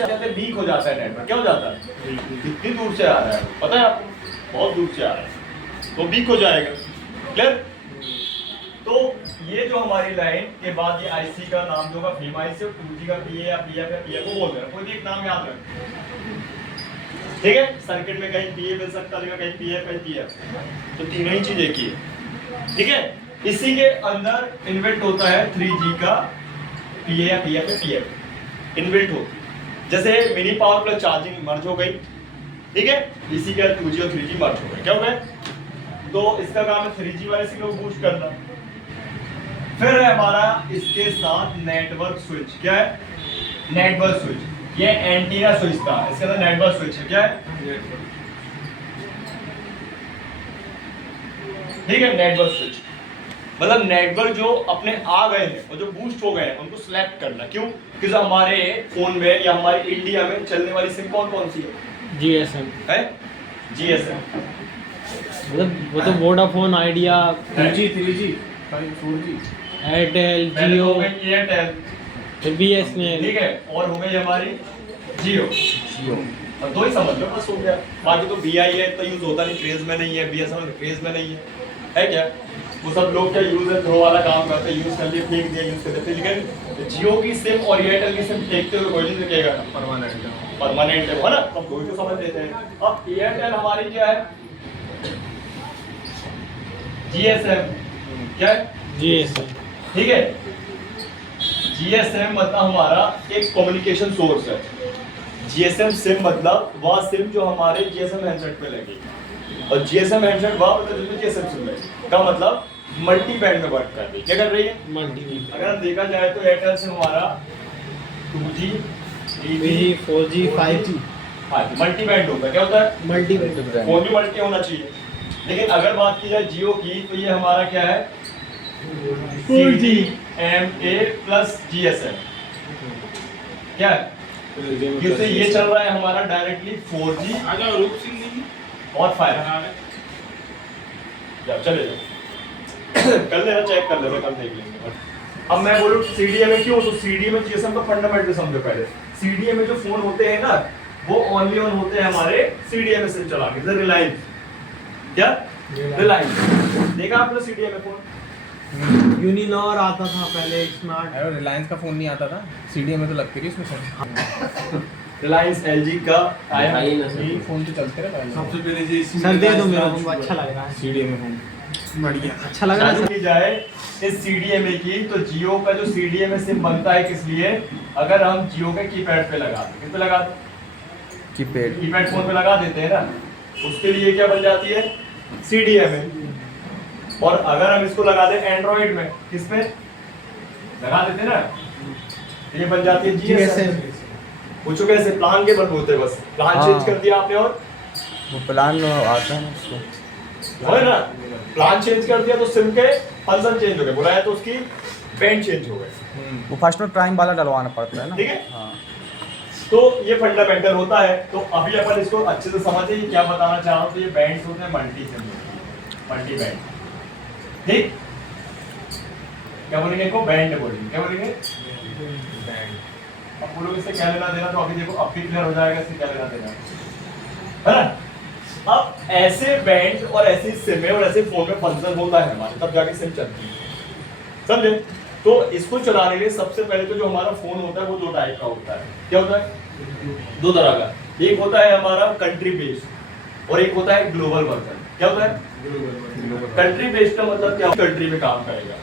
से वीक हो जाता है नेटवर्क। क्या हो जाता है? कितनी दूर से आ रहा है पता है आपको? बहुत दूर से आ रहा है तो वीक हो जाएगा। क्लियर? तो ये जो हमारी लाइन के बाद ये आईसी का नाम जो होगा फेम आईसी, 2G का पीए या पीएफ या पीएफ को बोल रहे हैं, कोई भी एक नाम याद रखें। ठीक है, सर्किट में कहीं पीए मिल सकता है, कहीं पीएफ कहीं पीएफ, तो तीनों ही चीज एक ही है। ठीक है, इसी के अंदर इन्बिल्ट होता है 3G का पीए या पीएफ या पीएफ इन्बिल्ट होती है। जैसे मिनी पावर प्लस चार्जिंग मर्ज हो गई, ठीक है, इसी के 2G और 3G मर्ज हो गए। क्या हो गए? तो इसका काम है 3G वाले सिग्नल को बूस्ट करना। फिर है हमारा इसके साथ नेटवर्क स्विच। क्या है? Network switch. ये एंटीना स्विच था, इसके अंदर नेटवर्क स्विच है। क्या है? ठीक है, नेटवर्क स्विच मतलब नेटवर्क जो अपने आ गए हैं और जो बूस्ट हो गए हैं उनको सिलेक्ट करना। क्यों? क्योंकि हमारे फोन में या हमारे इंडिया में चलने वाली सिम कौन कौन सी है? जीएसएम है, जीएसएम। मतलब वो तो Vodafone, idea, 2G 3G 4G, Airtel, पहले जियो, हो गई एयरटेल, फिर बीएसएनएल। ठीक है, और हो गई हमारी जियो। और दो ही समझ लो बस, हो गया। बाकी तो बीआई है तो यूज होता नहीं, क्रेज में नहीं है, बीएसएनएल क्रेज में नहीं है क्या? वो सब लोग क्या यूज एंड थ्रो वाला काम करते हैं, यूज कर लिए फेंक दिया, यूज कर देते। लेकिन जियो की सिम और एयरटेल की सिम देखते हुए कोई नहीं देखेगा, परमानेंट है ना, सब लोग तो समझ लेते हैं। अब एयरटेल हमारी क्या है? जीएसएम। क्या है? जीएसएम। ठीक है, जीएसएम मतलब हमारा एक कम्युनिकेशन सोर्स है। जीएसएम सिम मतलब वह सिम जो हमारे जीएसएम हैंडसेट पे लगी, और जीएसएम हैंडसेट वह मतलब जिसमें जीएसएम सिम है का मतलब मल्टी बैंड में वर्क कर रही है। क्या कर रही है? Multi band. अगर हम देखा जाए तो एयरटेल सिम हमारा 2G 3G 4G 5G multi band होता है। क्या होता है? Multi band. फोन भी मल्टी होना चाहिए। लेकिन अगर बात की जाए जियो की तो ये हमारा क्या है? 4G plus GSM। क्या है? क्योंकि ये चल रहा है हमारा डायरेक्टली 4G और 5G। चले जाओ कर लेना, चेक कर लेना, कल देख लेंगे। अब मैं बोलूँ CDMA क्यों, तो CDMA GSM का फंडामेंटल समझो पहले। CDMA जो फोन होते हैं ना वो ओनली ऑन होते हैं हमारे CDMA से चला के, जैसे रिलायंस। क्या? रिलायंस। देखा आपने CDMA फोन? यूनिनॉर आता था पहले, स्मार्ट। अरे रिलायंस का फोन नहीं आता था, CDMA तो लगती थी उसमें सब। रिलायंस LG का आया यही फोन तो चलते रहे पहले। सबसे पहले जी सर दे दो मेरे को, अच्छा लग रहा है। CDMA फोन बढ़िया। अच्छा लग रहा चालू है। की जाए इस CDMA की, तो जियो का जो CDMA सिम बनता है किस लिए? अगर हम जियो के कीपैड पे लगा दें, किस पे लगा दें? कीपैड फोन पे लगा देते हैं ना, उसके लिए क्या बन जाती है? CDMA। और अगर हम इसको लगा दें एंड्रॉइड में, किस पे लगा देते हैं ना, तो ये बन जाती है GSM। पूछो कैसे? प्लान के बंद होते हैं, बस प्लान चेंज कर दिया आपने और वो प्लान आता है ना उसको, है ना, प्लान चेंज कर दिया तो सिम के फंक्शन चेंज हो गए, बुलाया तो उसकी बैंड चेंज हो गए। वो फर्स्ट में प्राइम वाला डलवाना पड़ता है ना। ठीक है, हाँ। तो ये फंडामेंटल होता है। तो अभी अपन इसको अच्छे से समझे ये क्या बताना चाह रहा हूँ। तो ये बैंड्स होते हैं मल्टी सिम, मल्टी बैंड। ठीक, क्या बोलेंगे इनको? बैंड बोलेंगे। क्या बोलेंगे? बैंड। अब बोलोगे इससे क्या लेना देना, तो अभी देखो अब भी क्लियर हो जाएगा इससे क्या लेना देना है ना। अब ऐसे बैंड और ऐसी सिम और ऐसे फोन में फंक्शन होता है हमारे, तब जाके सिम चलती है, समझे? तो इसको चलाने के लिए सबसे पहले तो जो हमारा फोन होता है वो दो टाइप का होता है। क्या होता है? दो तरह का। एक होता है हमारा कंट्री बेस्ड और एक होता है ग्लोबल वर्जन। क्या होता है? कंट्री बेस्ड का मतलब क्या? कंट्री में काम करेगा।